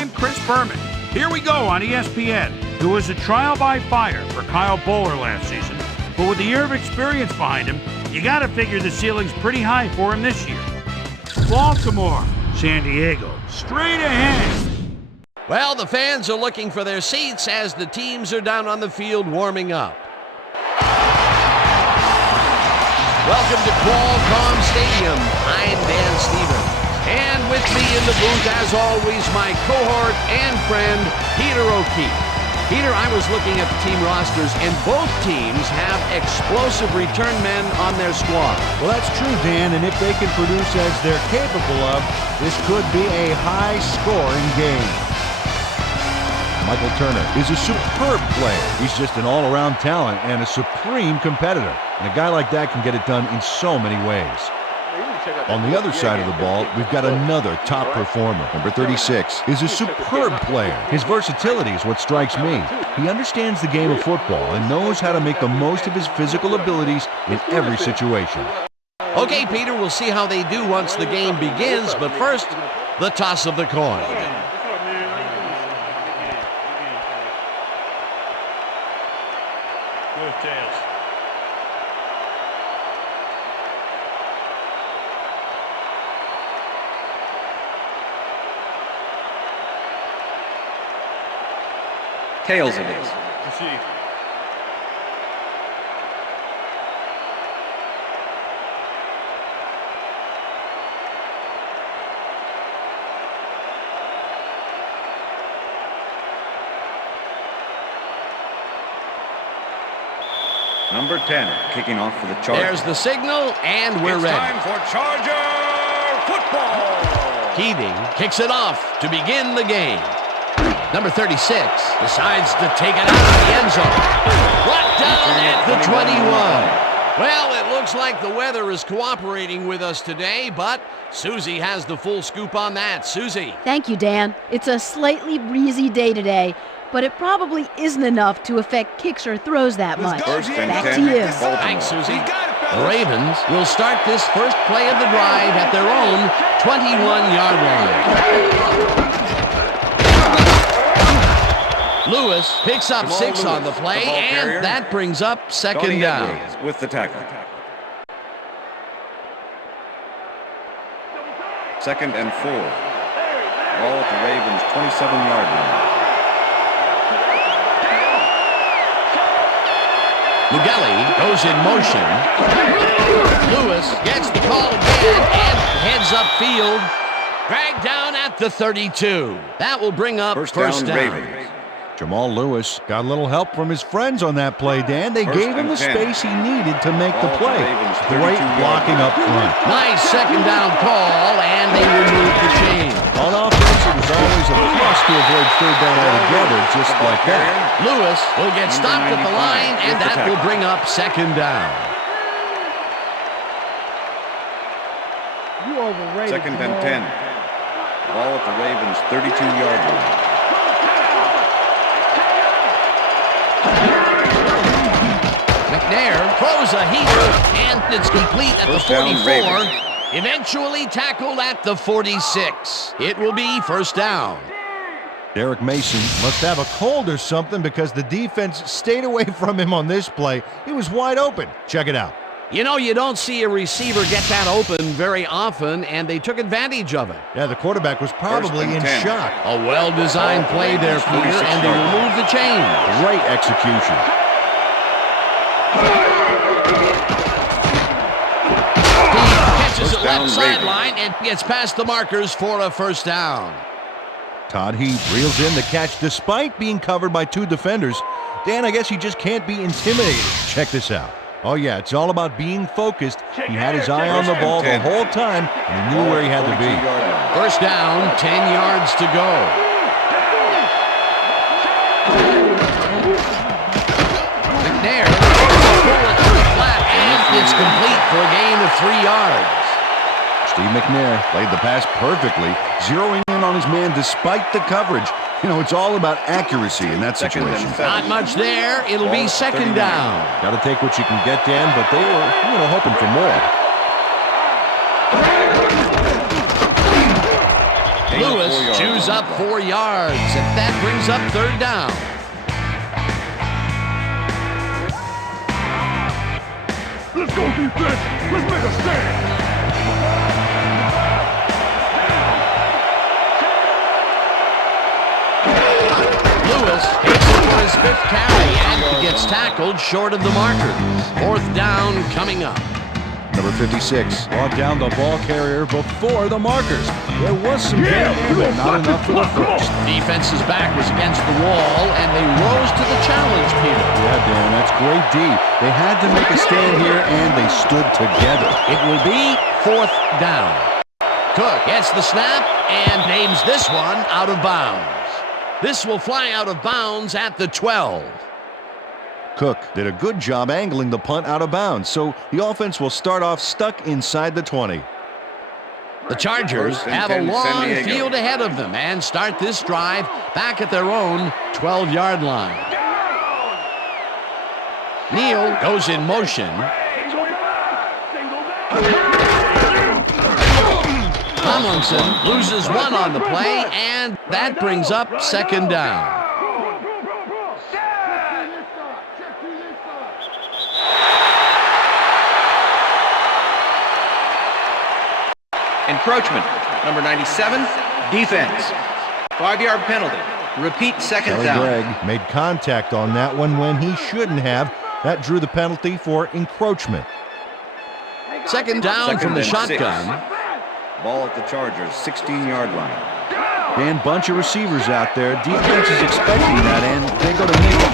I'm Chris Berman. Here we go on ESPN. It was a trial by fire for Kyle Bowler last season, but with a year of experience behind him, you gotta figure the ceiling's pretty high for him this year. Baltimore, San Diego, straight ahead. Well, the fans are looking for their seats as the teams are down on the field warming up. Welcome to Qualcomm Stadium. I'm Dan Stevens. And with me in the booth, as always, my cohort and friend, Peter O'Keefe. Peter, I was looking at the team rosters, and both teams have explosive return men on their squad. Well, that's true, Dan, and if they can produce as they're capable of, this could be a high-scoring game. Michael Turner is a superb player. He's just an all-around talent and a supreme competitor. And a guy like that can get it done in so many ways. On the other side of the ball, we've got another top performer. Number 36 is a superb player. His versatility is what strikes me. He understands the game of football and knows how to make the most of his physical abilities in every situation. Okay, Peter, we'll see how they do once the game begins, but first, the toss of the coin. Tails. Tails it is. Received. Number 10, kicking off for the Chargers. There's the signal, and we're ready. Time for Charger football. Keating kicks it off to begin the game. Number 36 decides to take it out of the end zone. Brought down at the 21. Well, it looks like the weather is cooperating with us today, but Susie has the full scoop on that. Susie. Thank you, Dan. It's a slightly breezy day today, but it probably isn't enough to affect kicks or throws that much. First and Back 10, to you. Baltimore. Thanks, Susie. The Ravens will start this first play of the drive at their own 21-yard line. Lewis picks up 6 on the play, and that brings up second down. With the tackle. Second and 4. Ball at the Ravens' 27-yard line. Mugelli goes in motion. Lewis gets the call again and heads upfield. Dragged down at the 32. That will bring up first down. Ravens. Jamal Lewis got a little help from his friends on that play, Dan. They gave him the 10. space he needed to make the play. Great blocking up front. Nice second down call, and they remove the chain. On offense, it was always a plus to avoid third down altogether, just like that. Lewis will get stopped at the line, and that will bring up second down. Second and 10. Ball at the Ravens' 32-yard line. McNair throws a heater, and it's complete at First the down, 44. Ravens. Eventually tackled at the 46. It will be first down. Derek Mason must have a cold or something because the defense stayed away from him on this play. He was wide open. Check it out. You know, you don't see a receiver get that open very often, and they took advantage of it. Yeah, the quarterback was probably in 10. shock. A well-designed play there, Peter, and they remove the chain. Great execution. Catches it left sideline and gets past the markers for a first down. Todd Heath reels in the catch despite being covered by 2 defenders. Dan, I guess he just can't be intimidated. Check this out. Oh, yeah, it's all about being focused. He had his eye on the ball the whole time, and he knew where he had to be. First down, 10 yards to go. McNair pull it to the flat, and it's complete for a gain of 3 yards. Steve McNair played the pass perfectly, zeroing in on his man despite the coverage. You know, it's all about accuracy in that situation. Not much there. It'll be second down. Got to take what you can get, Dan, but they were, hoping for more. Lewis chews up 4 yards, and that brings up 3rd down. Let's go defense. Let's make a stand. Lewis hits it for his 5th carry, and he gets tackled short of the marker. 4th down coming up. Number 56 brought down the ball carrier before the markers. There was some game, but not enough for the first. Defense's back was against the wall, and they rose to the challenge, Peter. Yeah, Dan, that's great D. They had to make a stand here, and they stood together. It will be 4th down. Cook gets the snap and aims this one out of bounds. This will fly out of bounds at the 12. Cook did a good job angling the punt out of bounds, so the offense will start off stuck inside the 20. The Chargers have a long field ahead of them and start this drive back at their own 12-yard line. Neal goes in motion. Tomlinson loses 1 on the play, and that brings up 2nd down. Encroachment, number 97, defense. 5-yard penalty. Repeat, 2nd down. Greg made contact on that one when he shouldn't have. That drew the penalty for encroachment. 2nd down from the shotgun. Ball at the Chargers, 16-yard line. Dan, bunch of receivers out there. Defense is expecting that, and they go to nickel.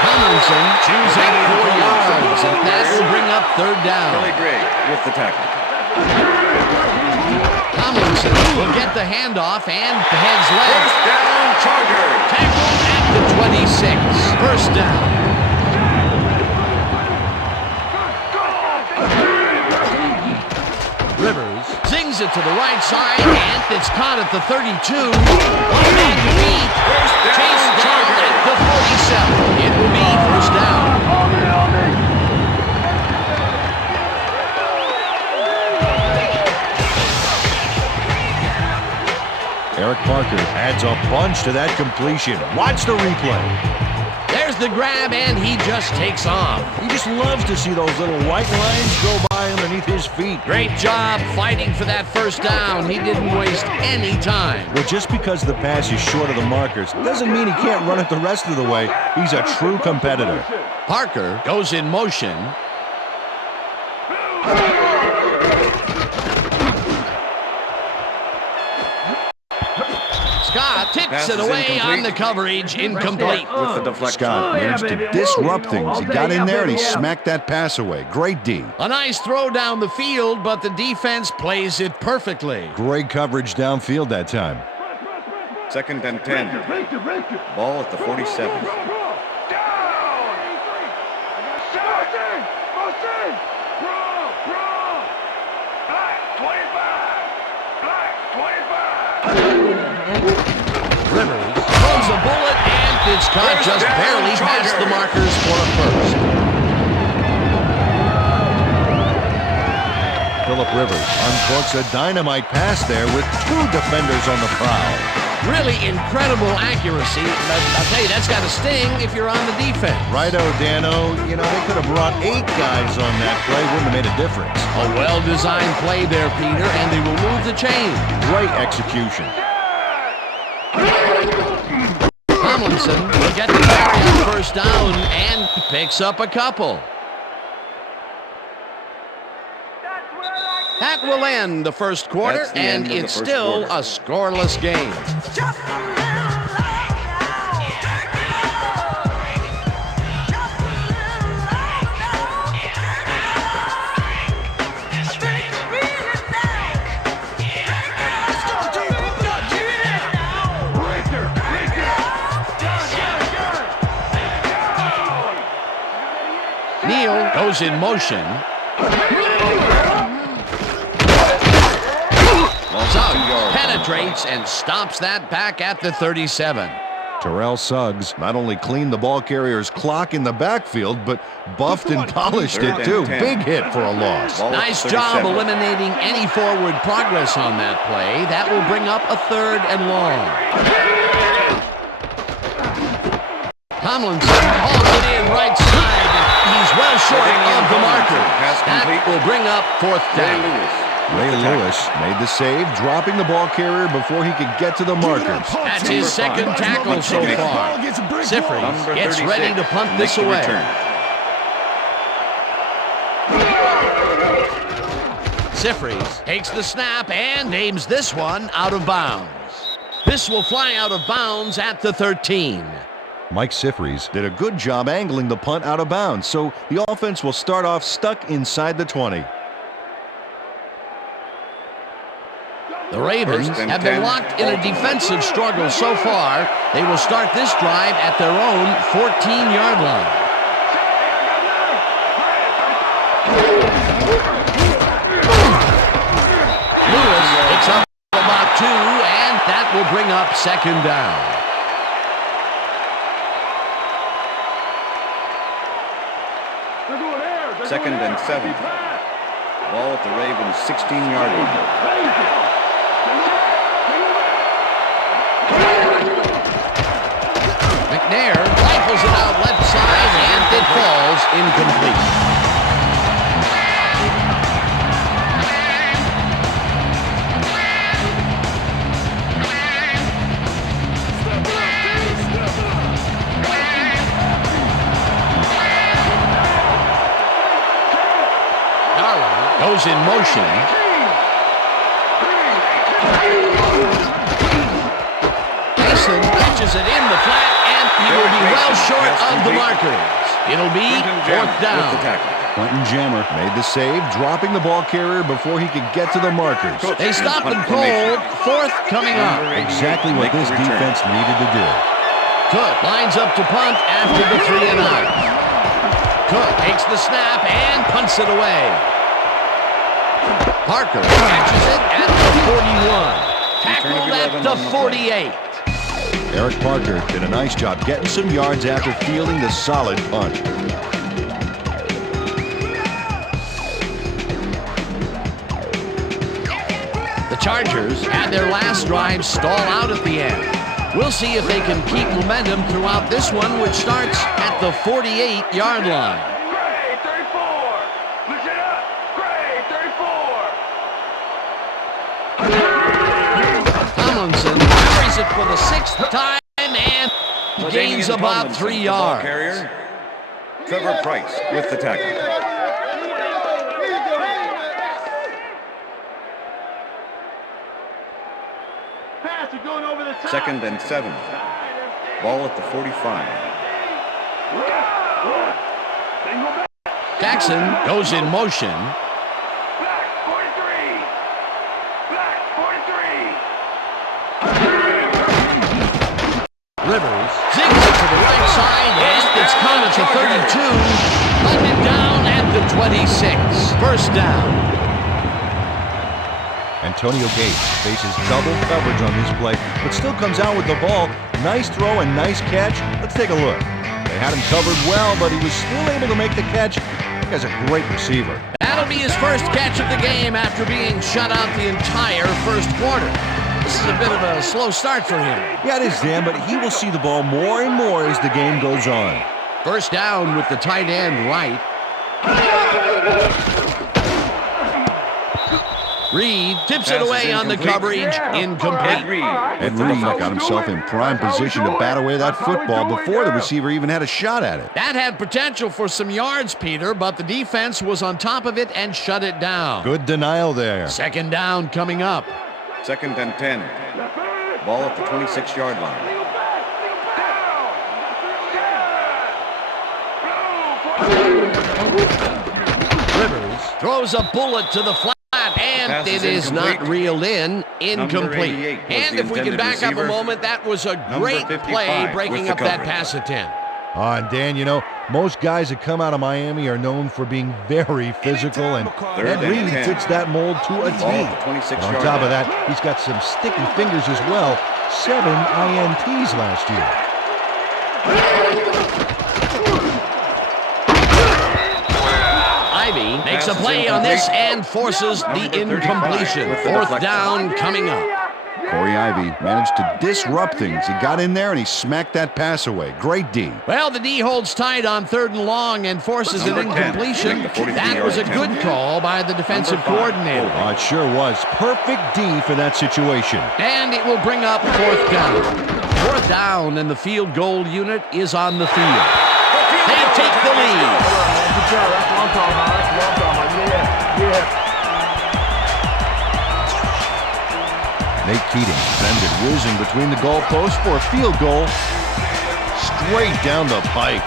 Tomlinson choosing 4 yards, and that will bring up 3rd down. Billy Gregg with the tackle. Tomlinson will get the handoff, and the head's led. First down, Chargers. Tackled at the 26. First down. Rivers zings it to the right side, and it's caught at the 32. One man to beat. Chase down at the 47. It will be first down. Eric Parker adds a bunch to that completion. Watch the replay. There's the grab, and he just takes off. He just loves to see those little white lines go by underneath his feet. Great job fighting for that first down. He didn't waste any time. Well, just because the pass is short of the markers doesn't mean he can't run it the rest of the way. He's a true competitor. Parker goes in motion. Scott tips it away on the coverage, incomplete. With the deflection. Scott managed to disrupt things. He got in there and he smacked that pass away. Great D. A nice throw down the field, but the defense plays it perfectly. Great coverage downfield that time. 2nd and 10. Ball at the 47. Rivers throws a bullet, and it's caught just barely past the markers for a first. Phillip Rivers uncorks a dynamite pass there with 2 defenders on the prowl. Really incredible accuracy, but I'll tell you, that's got to sting if you're on the defense. Righto, Dano. You know, they could have brought 8 guys on that play. Wouldn't have made a difference. A well-designed play there, Peter, and they will move the chain. Great execution. Tomlinson will get the carry on first down and picks up a couple. That will end the first quarter, and it's still a scoreless game. Neal goes in motion. Suggs penetrates and stops that back at the 37. Terrell Suggs not only cleaned the ball carrier's clock in the backfield, but buffed and polished it too. Big hit for a loss. Nice job eliminating any forward progress on that play. That will bring up a 3rd and long. Tomlinson hauls it in right side. He's well short of the marker. That will bring up 4th down. Ray Lewis made the save, dropping the ball carrier before he could get to the markers. That's his 2nd tackle so far. Sifri gets ready to punt this away. Sifri takes the snap and aims this one out of bounds. This will fly out of bounds at the 13. Mike Sifries did a good job angling the punt out of bounds, so the offense will start off stuck inside the 20. The Ravens have been locked in a defensive struggle so far. They will start this drive at their own 14-yard line. Lewis picks up about 2, and that will bring up 2nd down. 2nd and 7. Ball at the Ravens' 16-yard line. McNair rifles it out left side, and it falls incomplete. Goes in motion. Mason catches it in the flat, and he will be well short of the markers. It'll be 4th down. Quentin Jammer made the save, dropping the ball carrier before he could get to the markers. They stop him cold. 4th coming up. Exactly what this defense needed to do. Cook lines up to punt after the 3 and out. Cook takes the snap and punts it away. Parker catches it at the 41. Tackled at the 48. Eric Parker did a nice job getting some yards after fielding the solid punt. The Chargers had their last drive stall out at the end. We'll see if they can keep momentum throughout this one, which starts at the 48-yard line. Tomlinson carries it for the 6th time and gains about 3 yards. Trevor Price with the tackle. Second and 7. Ball at the 45. Jackson goes in motion. Rivers zigs it to the right side, and it's caught at the 32. Hunted down at the 26. 1st down. Antonio Gates faces double coverage on this play, but still comes out with the ball. Nice throw and nice catch. Let's take a look. They had him covered well, but he was still able to make the catch. That guy's a great receiver. That'll be his 1st catch of the game after being shut out the entire 1st quarter. This is a bit of a slow start for him. Yeah, it is, Dan, but he will see the ball more and more as the game goes on. 1st down with the tight end right. Reed tips it away on the coverage. Incomplete. Ed Reed got himself in prime position to bat away that football before the receiver even had a shot at it. That had potential for some yards, Peter, but the defense was on top of it and shut it down. Good denial there. 2nd down coming up. 2nd and 10. Ball at the 26-yard line. Rivers throws a bullet to the flat, and it is not reeled in. Incomplete. And if we can back up a moment, that was a great play breaking up that pass attempt. And Dan, you know, most guys that come out of Miami are known for being very physical, and Ed Reed fits that mold to a T. On top of that, he's got some sticky fingers as well. 7 INTs last year. Ivy makes a play on this and forces the incompletion. Fourth down coming up. Corey Ivy managed to disrupt things. He got in there and he smacked that pass away. Great D. Well, the D holds tight on 3rd and long and forces an incompletion. That was a good call by the defensive coordinator. Oh, it sure was. Perfect D for that situation. And it will bring up 4th down. 4th down, and the field goal unit is on the field. They take the lead. Good job. That's what I'm talking about. That's what I'm talking about. Yeah. Nate Keating sends it whizzing between the goalposts for a field goal. Straight down the pike.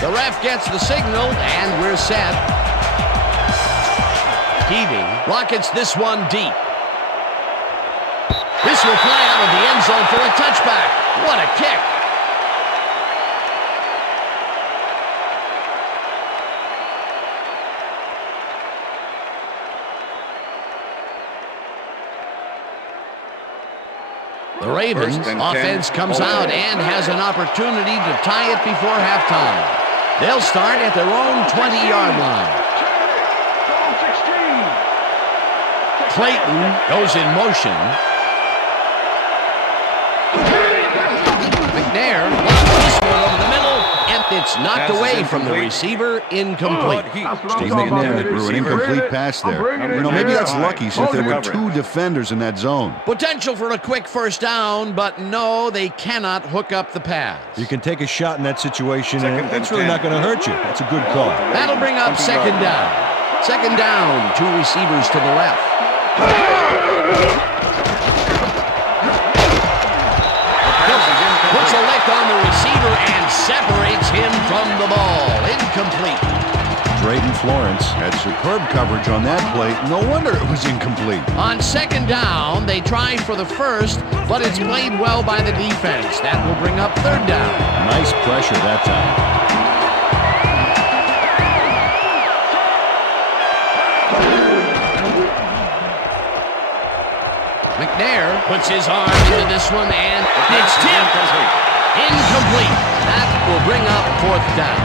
The ref gets the signal, and we're set. Keating rockets this one deep. This will fly out of the end zone for a touchback. What a kick. The Ravens offense comes out and has an opportunity to tie it before halftime. They'll start at their own 20-yard line. Clayton goes in motion. McNair lobs this one over the middle, and it's knocked away from the receiver, incomplete. Steve McNair threw an incomplete pass there. You know, maybe that's lucky since there were 2 defenders in that zone. Potential for a quick first down, but no, they cannot hook up the pass. You can take a shot in that situation, and it's really not going to hurt you. That's a good call. That'll bring up 2nd down. 2nd down, 2 receivers to the left. Puts a lick on the receiver and separates him from the ball. Incomplete. Drayton Florence had superb coverage on that play. No wonder it was incomplete. On 2nd down, they try for the first, but it's played well by the defense. That will bring up 3rd down. Nice pressure that time. McNair puts his arm into this one, and it's tipped. Incomplete. That will bring up 4th down.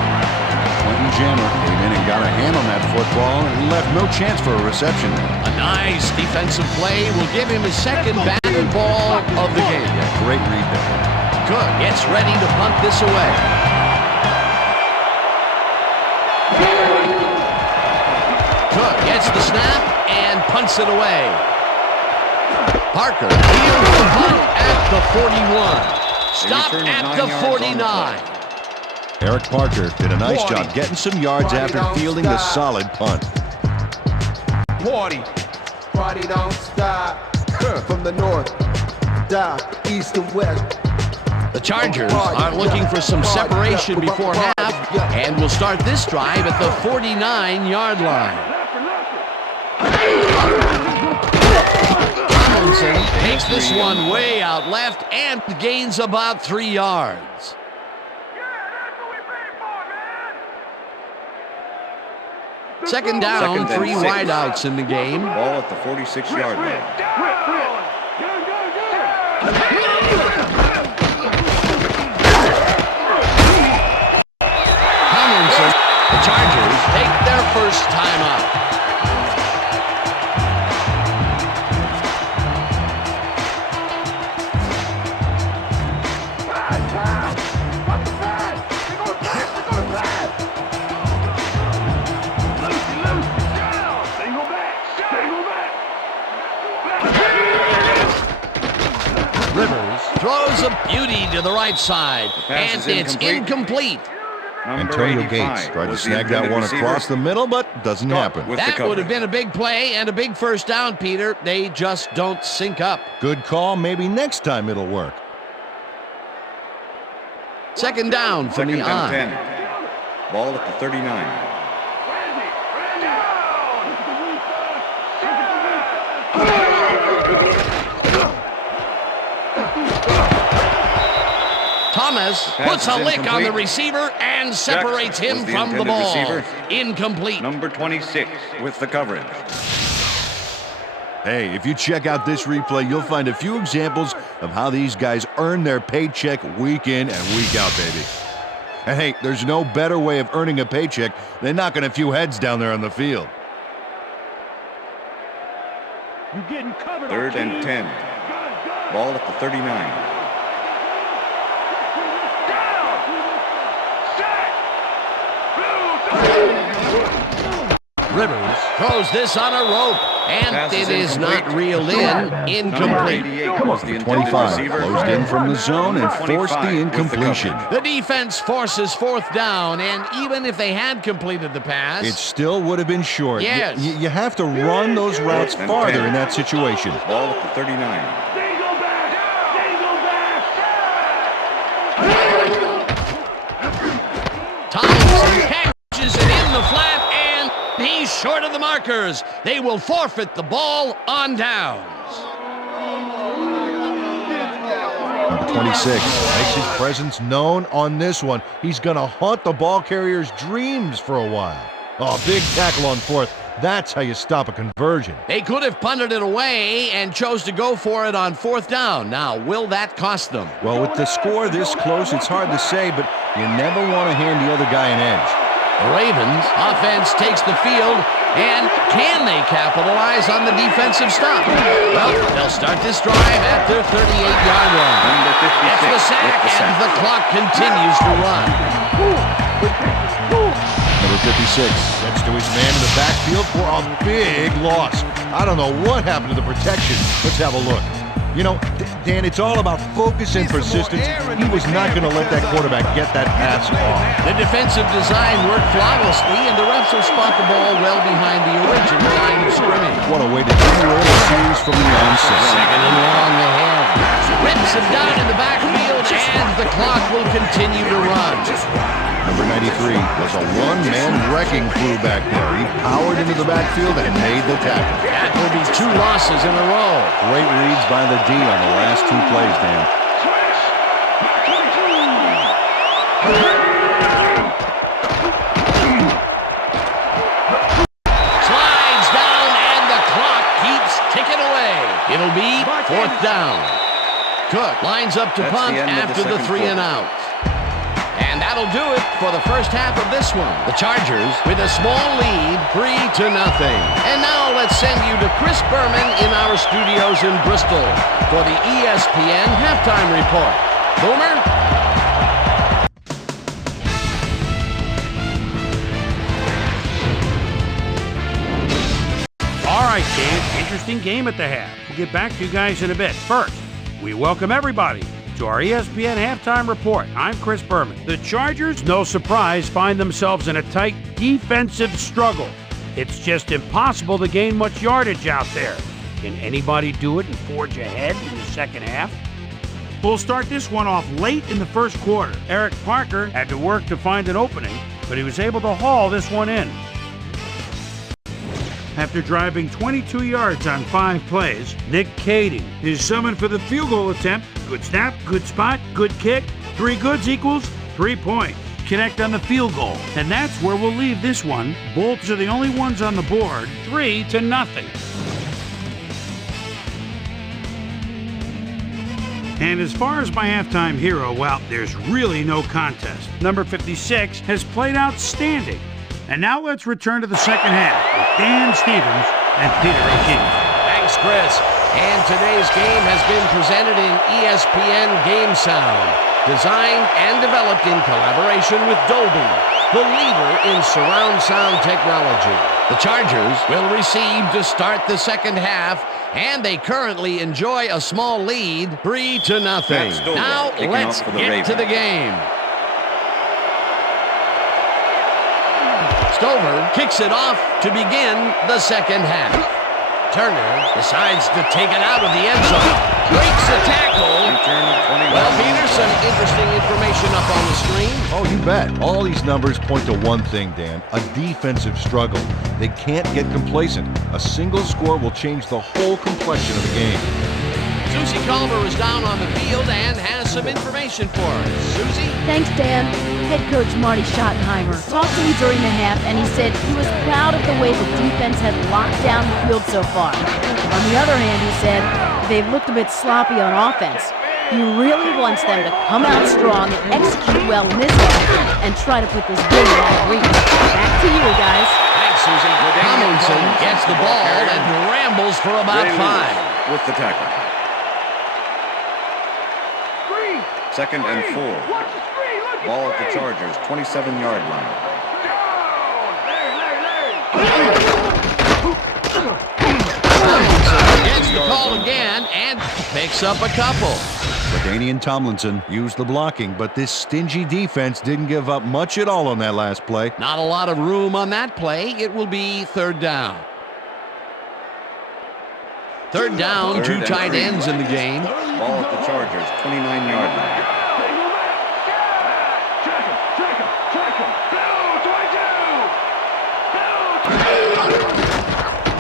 Quentin Jammer came in and got a hand on that football and left no chance for a reception. A nice defensive play will give him his 2nd batted ball of the game. Yeah, great read there. Cook gets ready to punt this away. Cook gets the snap and punts it away. Parker fields the punt at the 41. Stop at the 49. Eric Parker did a nice job getting some yards after fielding the solid punt. Party don't stop. From the north, down, east and west. The Chargers are looking for some separation before half and will start this drive at the 49-yard line. Tomlinson takes this one way out left and gains about 3 yards. Second down, 3 wideouts in the game. Ball at the 46-yard line. Tomlinson, the Chargers take their first time out. Rivers throws a beauty to the right side, and it's incomplete. Antonio Gates tried to snag that one across the middle, but doesn't happen. That would have been a big play and a big first down, Peter. They just don't sync up. Good call. Maybe next time it'll work. Second down from the Second eye. and 10. Ball at the 39. Thomas puts a lick on the receiver and separates him from the ball. Incomplete. Number 26 with the coverage. Hey, if you check out this replay, you'll find a few examples of how these guys earn their paycheck week in and week out, baby. And hey, there's no better way of earning a paycheck than knocking a few heads down there on the field. You getting covered? 3rd and 10. Ball at the 39. Rivers throws this on a rope, and it is not reeled in. Incomplete. 25 closed in from the zone and forced the incompletion. The defense forces 4th down, and even if they had completed the pass, It still would have been short. Yes. You have to run those routes farther in that situation. Ball at the 39. Thomas catches it in the flat, and he's short of the markers. They will forfeit the ball on downs. Number 26 makes his presence known on this one. He's going to haunt the ball carrier's dreams for a while. Oh, big tackle on 4th. That's how you stop a conversion. They could have punted it away and chose to go for it on 4th down. Now, will that cost them? Well, with the score this close, it's hard to say, but you never want to hand the other guy an edge. The Ravens offense takes the field, and can they capitalize on the defensive stop? Well, they'll start this drive at their 38-yard line. Number 56 It's the sack, with the and sack. the clock continues to run. Number 56 gets to his man in the backfield for a big loss. I don't know what happened to the protection. Let's have a look. You know, Dan, it's all about focus and persistence. He was not going to let that quarterback get that pass off. The defensive design worked flawlessly, and the refs will spot the ball well behind the original line of scrimmage. What a way to derail a series from the onset. 2nd and long ahead. Rips him down in the backfield, and the clock will continue to run. Number 93 was a one-man wrecking crew back there. He powered into the backfield and made the tackle. That will be 2 losses in a row. Great reads by the D on the last 2 plays, Dan. Slides down, and the clock keeps ticking away. It'll be 4th down. Cook lines up to That's punt the end of the after the second 3 and quarter. out. And that'll do it for the first half of this one. The Chargers with a small lead, 3-0. And now let's send you to Chris Berman in our studios in Bristol for the ESPN halftime report. Boomer? All right, Dan, interesting game at the half. We'll get back to you guys in a bit. First, we welcome everybody to our ESPN halftime report. I'm Chris Berman. The Chargers, no surprise, find themselves in a tight defensive struggle. It's just impossible to gain much yardage out there. Can anybody do it and forge ahead in the second half? We'll start this one off late in the first quarter. Eric Parker had to work to find an opening, but he was able to haul this one in. After driving 22 yards on 5 plays, Nick Kading is summoned for the field goal attempt. Good snap, good spot, good kick. 3 goods equals 3 points. Connect on the field goal. And that's where we'll leave this one. Bolts are the only ones on the board, 3-0. And as far as my halftime hero, well, there's really no contest. Number 56 has played outstanding. And now let's return to the second half with Dan Stevens and Peter O'Keefe. Thanks, Chris. And today's game has been presented in ESPN Game Sound, designed and developed in collaboration with Dolby, the leader in surround sound technology. The Chargers will receive to start the second half, and they currently enjoy a small lead, 3-0. Now let's get to the game. Stover kicks it off to begin the second half. Turner decides to take it out of the end zone. Breaks a tackle. Well, Peter, some interesting information up on the screen. Oh, you bet. All these numbers point to one thing, Dan. A defensive struggle. They can't get complacent. A single score will change the whole complexion of the game. Susie Culver is down on the field and has some information for us. Susie? Thanks, Dan. Head coach Marty Schottenheimer talked to me during the half, and he said he was proud of the way the defense had locked down the field so far. On the other hand, he said they've looked a bit sloppy on offense. He really wants them to come out strong and execute well in this half and try to put this game out of reach. Back to you, guys. Thanks, Susie. Tomlinson gets the ball and rambles for about 5. With the tackle. 2nd and 4. Ball at the Chargers' 27-yard line. Tomlinson gets the call again and picks up a couple. LaDainian Tomlinson used the blocking, but this stingy defense didn't give up much at all on that last play. Not a lot of room on that play. It will be 3rd down. 3rd down, 2 tight ends in the game. Ball at the Chargers' 29-yard line.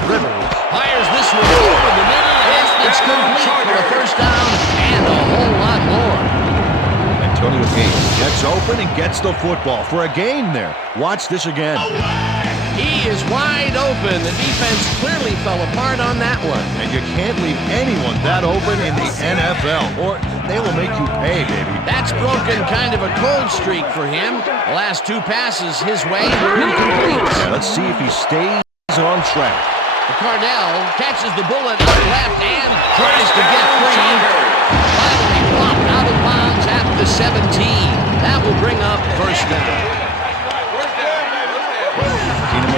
Rivers fires this one over the middle, and it's complete for a 1st down and a whole lot more. Antonio Gates gets open and gets the football for a gain there. Watch this again. He is wide open. The defense clearly fell apart on that one. And you can't leave anyone that open in the NFL, or they will make you pay, baby. That's broken kind of a cold streak for him. The last 2 passes his way were incomplete. Yeah, let's see if he stays on track. Cardell catches the bullet up left and tries to get free. Finally blocked out of bounds at the 17. That will bring up 1st down.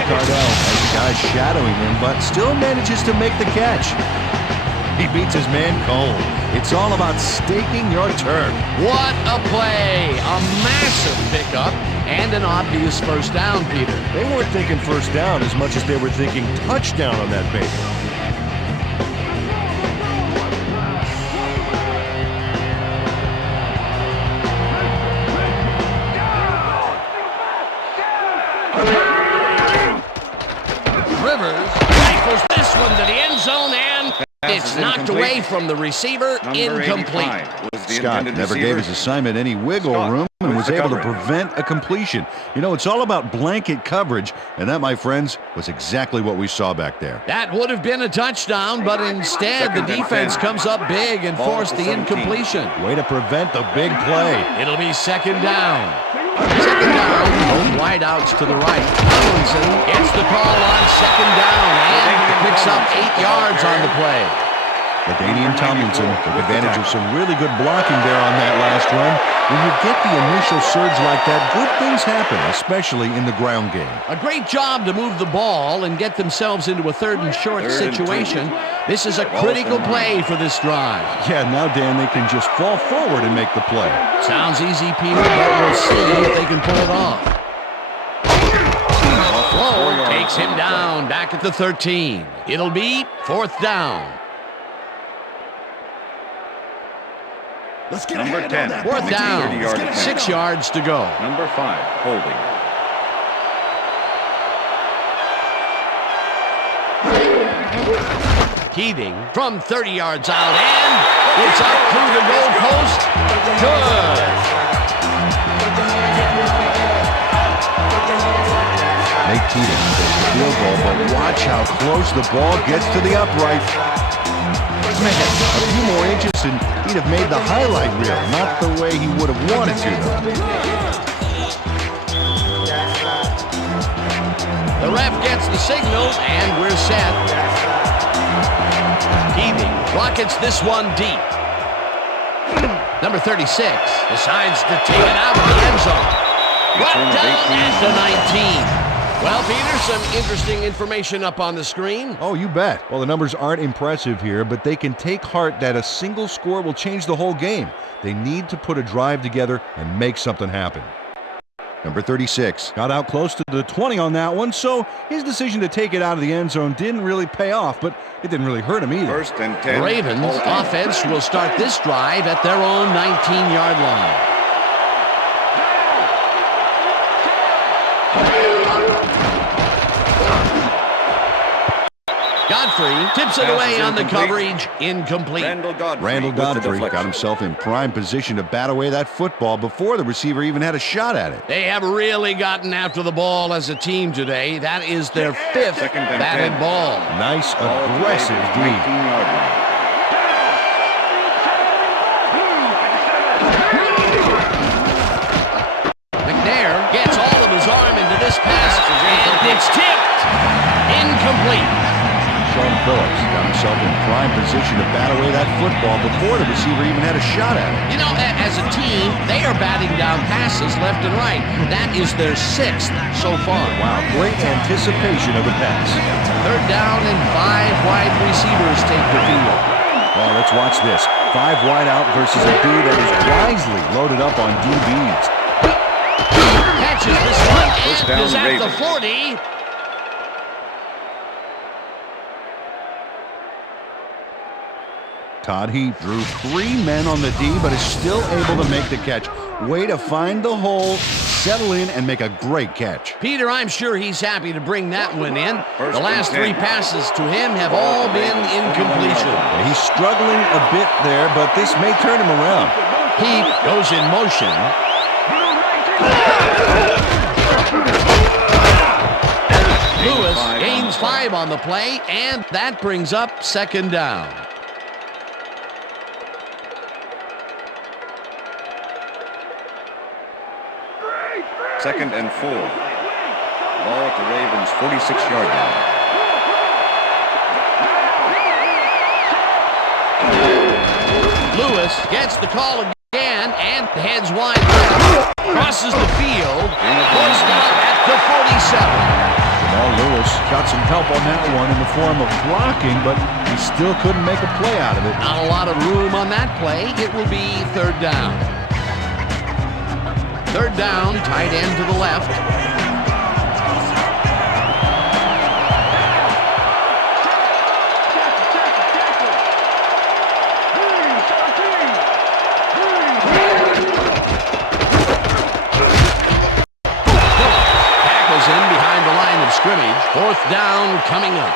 Cardell has the guy shadowing him, but still manages to make the catch. He beats his man cold. It's all about staking your turf. What a play! A massive pickup and an obvious 1st down, Peter. They weren't thinking 1st down as much as they were thinking touchdown on that baby. Rifles this one to the end zone, and it's knocked away from the receiver. Incomplete. Scott never gave his assignment any wiggle room and was able to prevent a completion. You know, it's all about blanket coverage, and that, my friends, was exactly what we saw back there. That would have been a touchdown, but instead the defense comes up big and forced the incompletion. Way to prevent the big play. It'll be 2nd down. 2nd down, both wideouts to the right. Tomlinson gets the call on 2nd down and picks up 8 yards on the play. LaDainian Tomlinson took advantage of some really good blocking there on that last run. When you get the initial surge like that, good things happen, especially in the ground game. A great job to move the ball and get themselves into a 3rd and short situation. This is a critical play for this drive. Yeah, now, Dan, they can just fall forward and make the play. Sounds easy, Peter, but we'll see if they can pull it off. Lowe takes him down back at the 13. It'll be 4th down. Let's get number 10. 4th down. 6 yards to go. Number 5, holding. Keating from 30 yards out, and it's up through the goal post. Good. Nate Keating takes the field goal, but watch how close the ball gets to the upright. Man, a few more inches and he'd have made the highlight reel. Not the way he would have wanted to, though. The ref gets the signal, and we're set. Keating rockets this one deep. Number 36 decides to take it out of the end zone. Right down at the 19. Well, Peter, some interesting information up on the screen. Oh, you bet. Well, the numbers aren't impressive here, but they can take heart that a single score will change the whole game. They need to put a drive together and make something happen. Number 36 got out close to the 20 on that one, so his decision to take it out of the end zone didn't really pay off, but it didn't really hurt him either. 1st and 10. Ravens offense will start this drive at their own 19-yard line. Got Godfrey tips it Pass away is on the incomplete. coverage. Incomplete. Randall Godfrey. Randall with the Godfrey got deflection. himself in prime position to bat away that football before the receiver even had a shot at it. They have really gotten after the ball as a team today. That is their 5th Second and batted 10. ball. Nice, Ball at the aggressive Ravens' D. 19-yard line. McNair gets all of his arm into this pass, and it's tipped. Incomplete. Sean Phillips got himself in prime position to bat away that football before the receiver even had a shot at it. You know, as a team, they are batting down passes left and right. That is their 6th so far. Wow, great anticipation of the pass. 3rd down and 5 wide receivers take the field. Oh, let's watch this. 5 wide out versus a D that is wisely loaded up on DBs. Catches this one First and down, is at the Ravens. 40. Todd Heap drew 3 men on the D, but is still able to make the catch. Way to find the hole, settle in, and make a great catch. Peter, I'm sure he's happy to bring that one in. First The last and 10. 3 passes to him have all been incompletion. He's struggling a bit there, but this may turn him around. Heap goes in motion. Lewis gains 5 on the play, and that brings up 2nd down. Second and 4. Ball at the Ravens' 46-yard line. Lewis gets the call again and heads wide left, crosses the field, goes down at the 47. Jamal Lewis got some help on that one in the form of blocking, but he still couldn't make a play out of it. Not a lot of room on that play. It will be 3rd down. 3rd down, tight end to the left. Tackles in behind the line of scrimmage. 4th down coming up.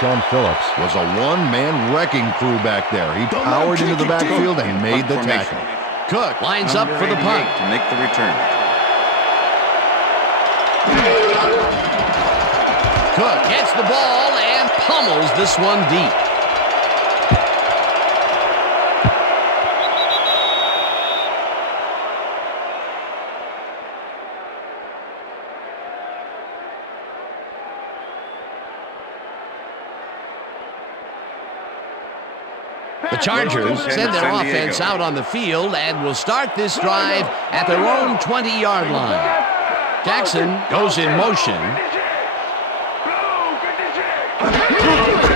Sean Phillips was a one-man wrecking crew back there. He powered into the backfield and made the tackle. Cook lines up for the punt. To make the return. Cook gets the ball and pummels this one deep. The Chargers send their offense out on the field and will start this drive at their own 20-yard line. Jackson goes in motion.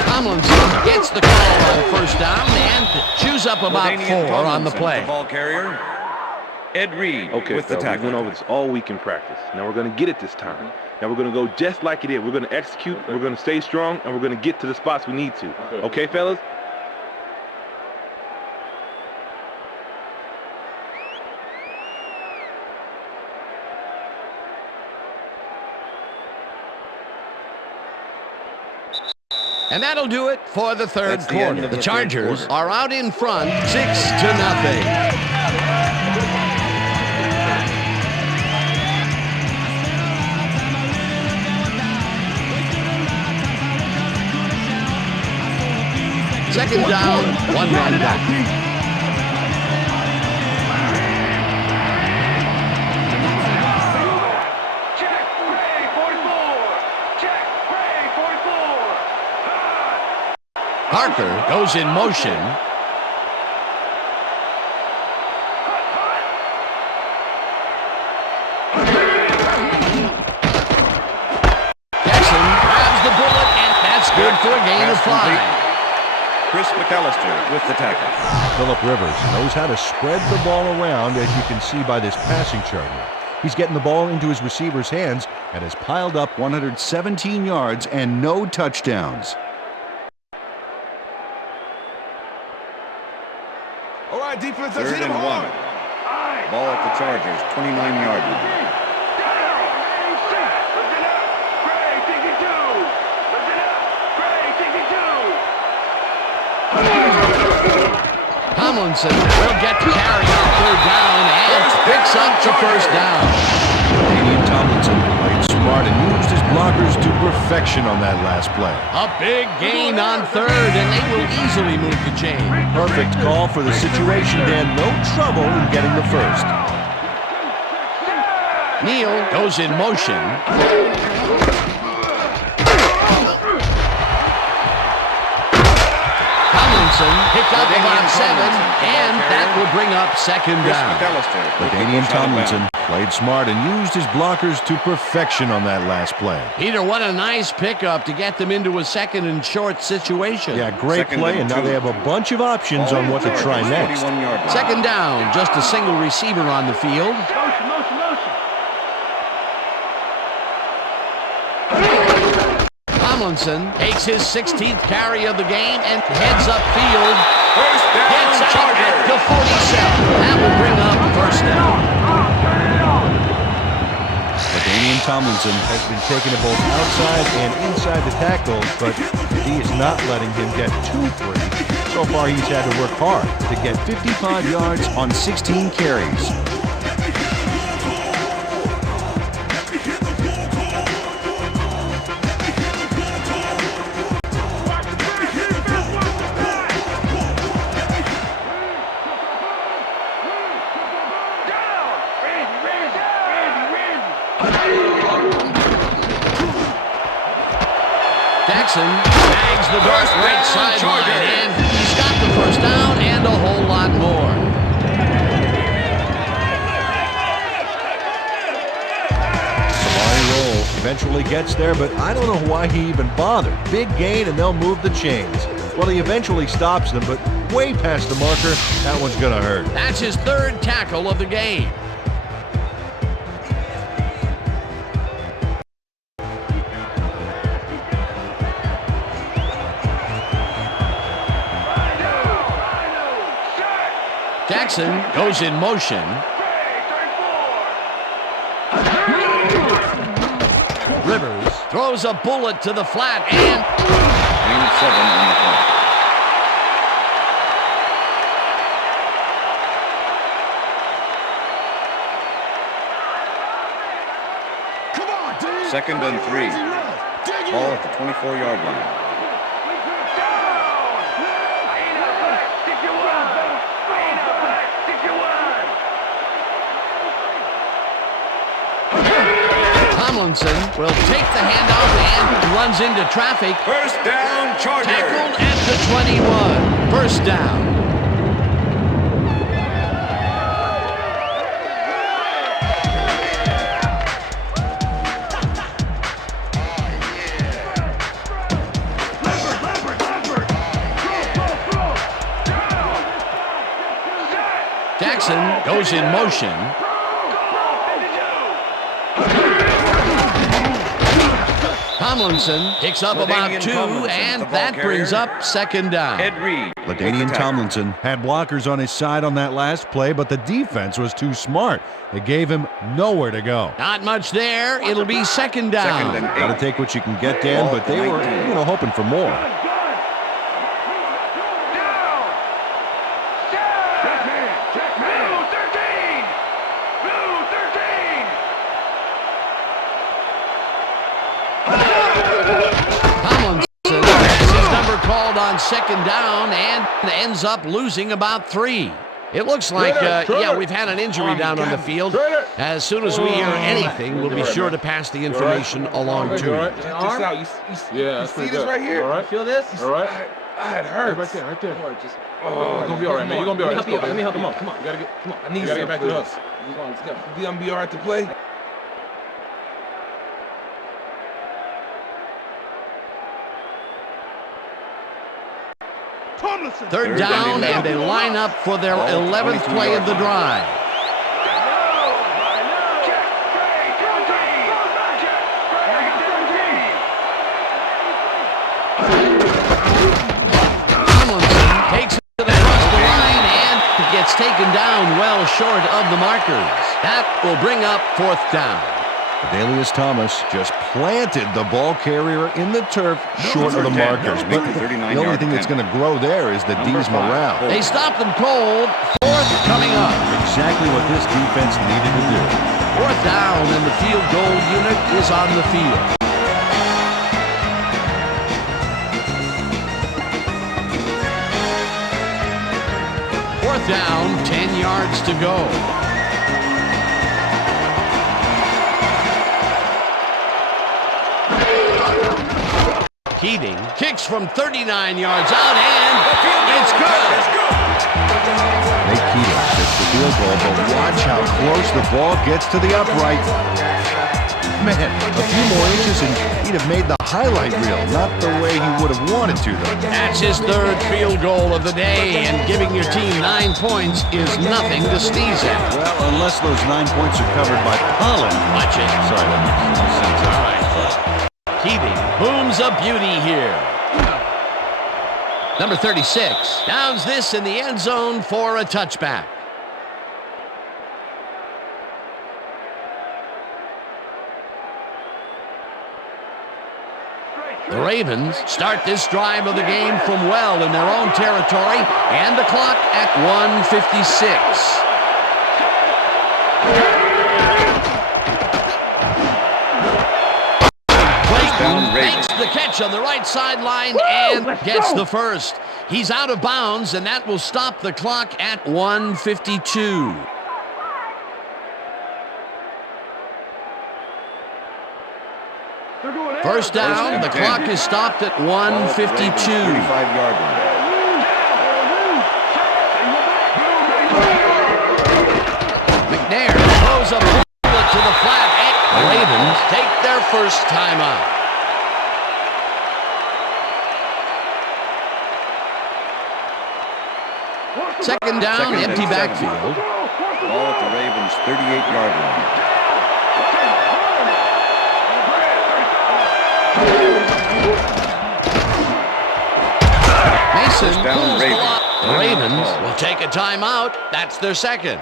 Tomlinson gets the call on 1st down and chews up about Ladainian 4 on the Tomlinson, play. The ball carrier. Ed Reed with the We tackle. went over this all week in practice. Now we're going to get it this time. Now we're going to go just like it is. We're going to execute, we're going to stay strong, and we're going to get to the spots we need to. Okay, fellas? And that'll do it for the 3rd That's the end quarter. of The the Chargers third quarter. are out in front 6-0. Second down, 1 man down. Parker goes in motion. Jackson grabs the bullet, and that's good for a gain of 5. Chris McAllister with the tackle. Phillip Rivers knows how to spread the ball around, as you can see by this passing chart here. He's getting the ball into his receiver's hands and has piled up 117 yards and no touchdowns. All right, defense, let's 3rd hit and him 1. hard. Ball at the Chargers' 29-yard line. Tomlinson will get the carry on third down and picks up the first down. Damian Tomlinson played smart and used his blockers to perfection on that last play. A big gain on third, and they will easily move the chain. Perfect call for the situation, Dan. No trouble in getting the first. Neal goes in motion. Tomlinson picked up about 7, and that will bring up second down. But Damian Tomlinson played smart and used his blockers to perfection on that last play. Peter, what a nice pickup to get them into a second and short situation. Yeah, great play, and now they have a bunch of options on what to try next. Second down, just a single receiver on the field. Tomlinson takes his 16th carry of the game and heads upfield. Gets out at the 47. That will bring up first down. But Damian Tomlinson has been taking it both outside and inside the tackles, but he is not letting him get too free. So far, he's had to work hard to get 55 yards on 16 carries. Bags the dart right sideline, and he's got the first down and a whole lot more. Samari Roll eventually gets there, but I don't know why he even bothered. Big gain, and they'll move the chains. Well, he eventually stops them, but way past the marker, that one's going to hurt. That's his third tackle of the game. Jackson goes in motion. Rivers throws a bullet to the flat and... Gain 7 on the play. Come on, dude. 2nd and 3. Ball at the 24-yard line. Tomlinson will take the handoff and runs into traffic. First down, Chargers. Tackled at the 21. First down. Jackson goes in motion. Tomlinson picks up about 2, and that brings up second down. LaDainian Tomlinson had blockers on his side on that last play, but the defense was too smart. It gave him nowhere to go. Not much there. It'll be second down. Got to take what you can get, Dan, but they were, hoping for more. Called on second down and ends up losing about 3. It looks like, we've had an injury down on the field. As soon as we hear anything, we'll be sure to pass the information along to you. Check this out. You see this right here? All right. Feel this? All right. It hurts. Right there. Oh, it's gonna be all right, man. You're gonna be all right. Let me help you. Come on. Come on. You gotta get. Come on. I need you to get back to us. You gonna be all right to play? Third down, and they line up for their 11th play of the drive. Tomlinson takes it to the front of the line and gets taken down well short of the markers. That will bring up 4th down. Adelius Thomas just planted the ball carrier in the turf short of the markers. But the only thing that's going to grow there is the D's morale. They stopped them cold. Fourth coming up. Exactly what this defense needed to do. Fourth down, and the field goal unit is on the field. Fourth down, 10 yards to go. Keating kicks from 39 yards out, and it's good. Nate Keating gets the field goal, but watch how close the ball gets to the upright. Man, a few more inches and he'd have made the highlight reel. Not the way he would have wanted to, though. That's his third field goal of the day, and giving your team 9 points is nothing to sneeze at. Well, unless those 9 points are covered by pollen. Watch it. Sorry, that makes no sense. All right. Keating booms a beauty here. Number 36 downs this in the end zone for a touchback. The Ravens start this drive of the game from well in their own territory, and the clock at 1:56. Makes the catch on the right sideline and gets the first. He's out of bounds, and that will stop the clock at 1:52. First down, the clock is stopped at 1:52. 35-yard line. McNair throws a bullet to the flat. The Ravens take their first timeout. Second down, empty backfield. Ball at the Ravens' 38-yard line. Mason First down, pulls the Ravens. lock. The Ravens will take a timeout. That's their second.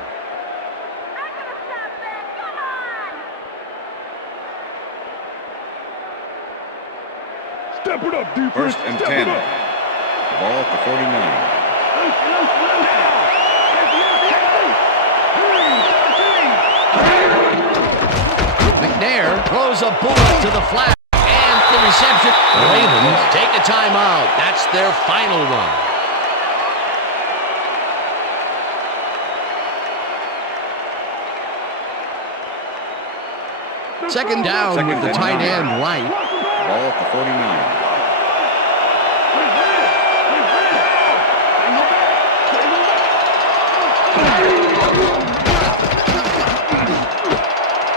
Step it up, defense. First and 10. Ball at the 49. McNair throws a bullet to the flat, and the reception. The Ravens take a timeout. That's their final one. Second down with the tight end right. Ball at the 49.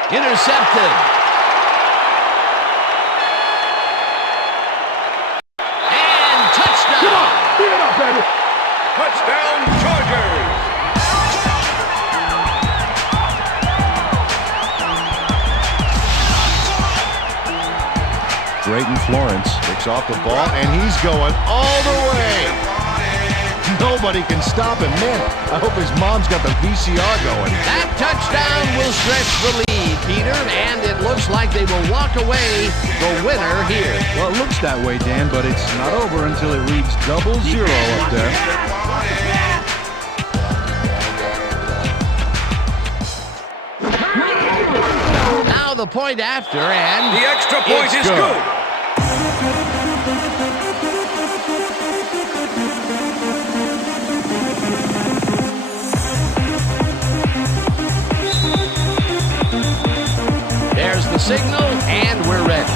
Intercepted. And touchdown. Come on, beat it up, baby. Touchdown, Chargers. Drayton Florence picks off the ball, and he's going all the way. Nobody can stop him. Man, I hope his mom's got the VCR going. That touchdown will stretch the lead, Peter, and it looks like they will walk away the winner here. Well, it looks that way, Dan, but it's not over until it reads 0-0 up there. Now the point after, and The extra point is good. There's the signal, and we're ready.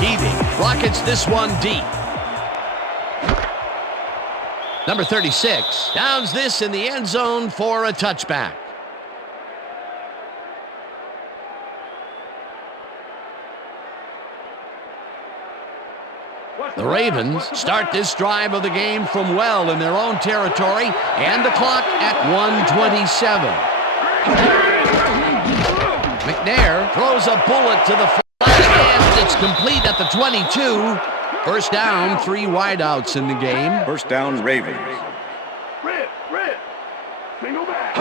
Keating rockets this one deep. Number 36 downs this in the end zone for a touchback. The Ravens start this drive of the game from well in their own territory, and the clock at 1:27. McNair throws a bullet to the flat, and it's complete at the 22. First down, 3 wideouts in the game. First down, Ravens. Red. Single back.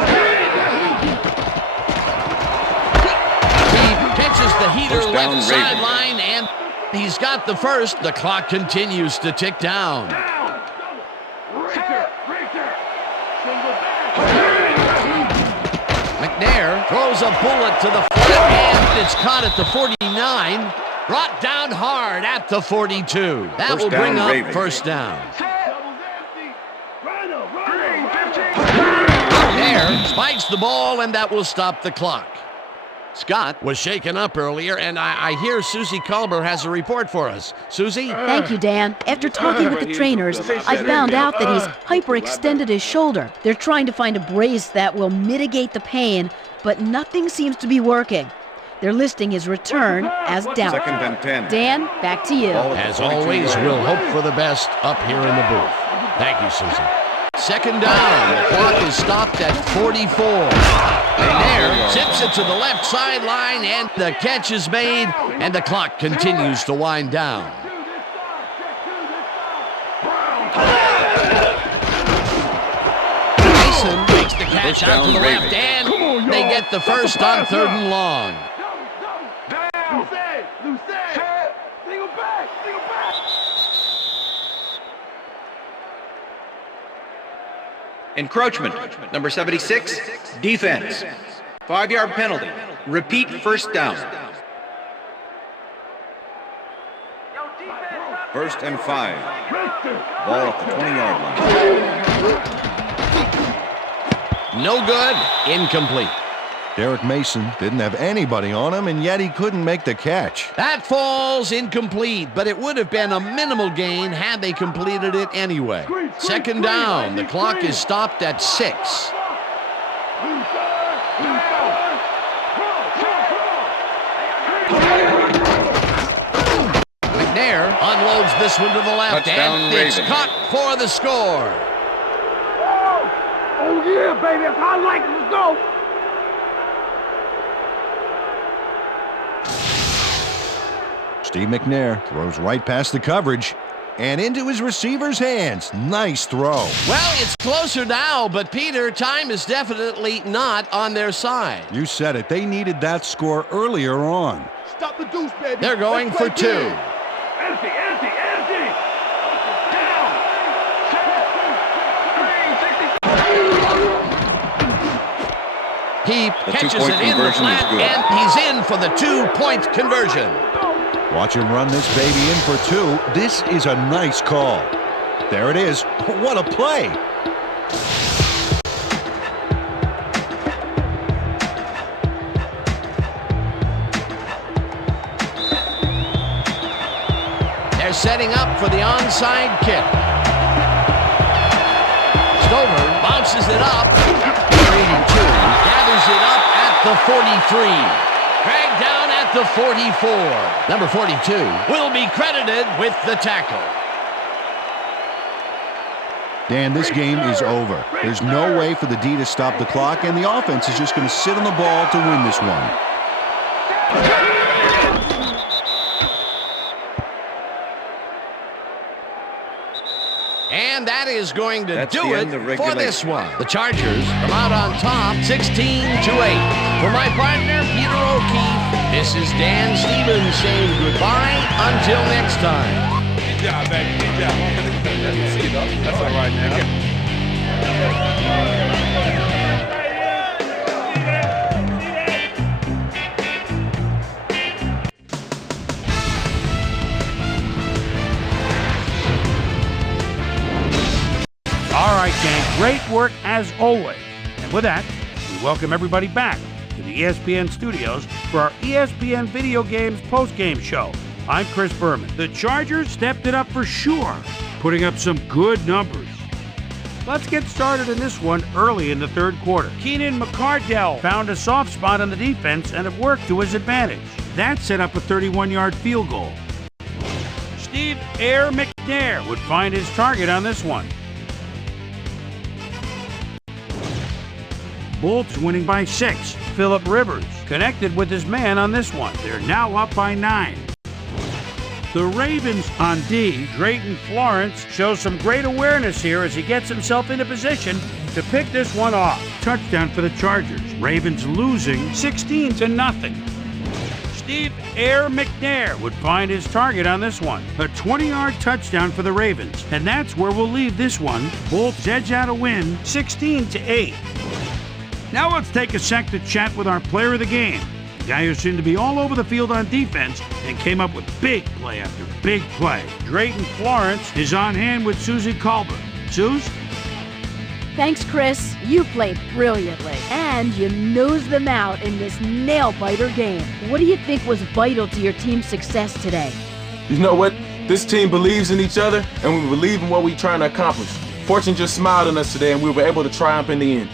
Watches the heater First down, left Ravens. sideline, and he's got the first. The clock continues to tick down. McNair throws a bullet to the flat, and it's caught at the 49. Brought down hard at the 42. That First will bring down, up Ravens. first down. McNair spikes the ball, and that will stop the clock. Scott was shaken up earlier, and I hear Susie Culber has a report for us. Susie? Thank you, Dan. After talking with the trainers, I found out that he's hyperextended his shoulder. They're trying to find a brace that will mitigate the pain, but nothing seems to be working. They're listing his return as doubtful. Second and 10. Dan, back to you. As always, we'll hope for the best up here in the booth. Thank you, Susie. Second down. The clock is stopped at 44. McNair zips it to the left sideline, and the catch is made, and the clock continues to wind down. Mason makes the catch First out to down, the left, Ravens. and they get the first on 3rd and long. Encroachment, number 76, defense. 5-yard penalty. Repeat first down. First and 5. Ball at the 20-yard line. No good. Incomplete. Derek Mason didn't have anybody on him, and yet he couldn't make the catch. That falls incomplete, but it would have been a minimal gain had they completed it anyway. Second down. The clock is stopped at 6. McNair unloads this one to the left, Touchdown, and it's Ravens. caught for the score. Oh, yeah, baby. That's how I like it. Let's go. Steve McNair throws right past the coverage and into his receiver's hands. Nice throw. Well, it's closer now, but Peter, time is definitely not on their side. You said it. They needed that score earlier on. Stop the deuce, baby. They're going Let's for play 2. big. Empty. Down. He The catches two-point it in the conversion is flat, good. and he's in for the 2-point conversion. Watch him run this baby in for 2. This is a nice call. There it is. What a play. They're setting up for the onside kick. Stover bounces it up. Number 82 gathers it up at the 43. Dragged down at the 44. Number 42 will be credited with the tackle. Dan, this game is over. There's no way for the D to stop the clock, and the offense is just going to sit on the ball to win this one. And that is going to That's do the it end of for this regulation. one. The Chargers come out on top, 16-8. For my partner, Peter O'Keefe, this is Dan Stevens saying goodbye until next time. Good job, baby. Good job. See you, though. That's all right, man. All right, gang, great work as always. And with that, we welcome everybody back to the ESPN studios for our ESPN Video Games postgame show. I'm Chris Berman. The Chargers stepped it up for sure, putting up some good numbers. Let's get started in this one early in the third quarter. Keenan McCardell found a soft spot on the defense and it worked to his advantage. That set up a 31-yard field goal. Steve Air McNair would find his target on this one. Bolts winning by 6. Phillip Rivers connected with his man on this one. They're now up by 9. The Ravens on D, Drayton Florence, shows some great awareness here as he gets himself into position to pick this one off. Touchdown for the Chargers. Ravens losing 16-0. Steve Air McNair would find his target on this one. A 20-yard touchdown for the Ravens. And that's where we'll leave this one. Bolts edge out a win, 16-8. Now let's take a sec to chat with our player of the game. The guy who seemed to be all over the field on defense and came up with big play after big play. Drayton Florence is on hand with Susie Colbert. Suze? Thanks, Chris. You played brilliantly. And you nosed them out in this nail-biter game. What do you think was vital to your team's success today? You know what? This team believes in each other, and we believe in what we're trying to accomplish. Fortune just smiled on us today, and we were able to triumph in the end.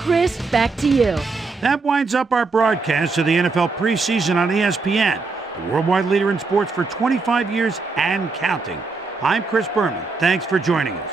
Chris, back to you. That winds up our broadcast of the NFL preseason on ESPN, the worldwide leader in sports for 25 years and counting. I'm Chris Berman. Thanks for joining us.